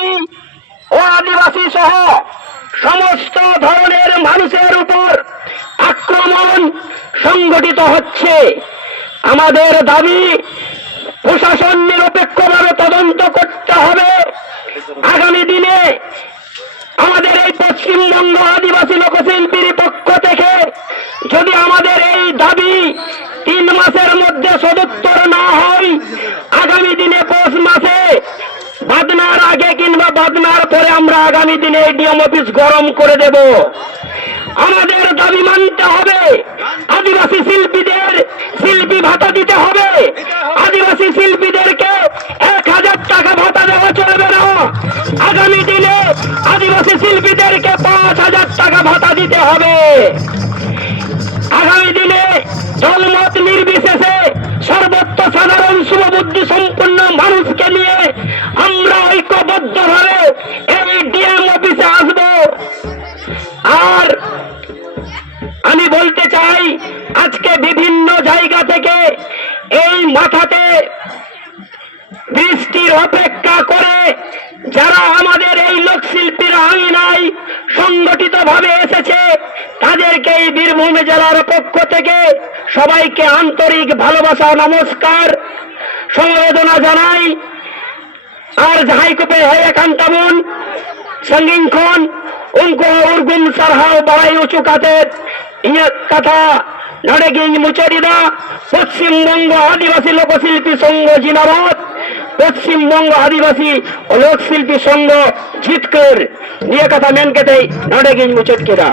দাবি ও আদিবাসী সহ সমস্ত ধরনের মানুষের উপর আক্রমণ সংগঠিত হচ্ছে। আমাদের দাবি প্রশাসন নিরপেক্ষভাবে তদন্ত করতে হবে। আগামী দিনে আমাদের এই পশ্চিমবঙ্গ আদিবাসী লোকশিল্পীর পক্ষ থেকে যদি আমাদের এই দাবি 3 মাসের মধ্যে সদুত্তর না হয়, আগামী দিনে পৌষ মাসে বাদনার আগে কিংবা বাদনার পরে আমরা আগামী দিনে ডিএম অফিস গরম করে দেব। আমাদের দাবি মানতে হবে। আদিবাসী শিল্পীদের শিল্পী ভাতা দিতে হবে। আদিবাসী শিল্পীদেরকে 1000 টাকা ভাতা দেওয়া চলবে না। আগামী দিনে আদিবাসী শিল্পীদেরকে 5000 টাকা ভাতা দিতে হবে। আগামী দিনে দলমত নির্বিশেষে সর্বত্র সাধারণ শুভবুদ্ধি সম্পন্ন মানুষকে নিয়ে আমরা ঐক্যবদ্ধভাবে এই ডিএম অফিসে আসব। আর আমি বলতে চাই, আজকে বিভিন্ন জায়গা থেকে এই মাথাতে বৃষ্টির অপেক্ষা করে যারা আমাদের এই লোকশিল্পীর আঙিনায় সংগঠিত ভাবে এসেছে, তাদেরকে এই বীরভূম জেলার পক্ষ থেকে সবাইকে আন্তরিক ভালোবাসা নমস্কার সমবেদনা জানাই। আর যাহাই को पे है एकांतामुन संगीन खन उनको उर्गुम सरहाव बड़ाई उचु काते ये कथा नड़ेगिंग मुचरिदा पश्चिमबंग आदिवासी लोकशिल्पी संघ जिंदाबाद। पश्चिमबंग आदिवासी लोकशिल्पी संघ जितकर ये कथा मेन कहते नड़ेगिंग मुचट केदा।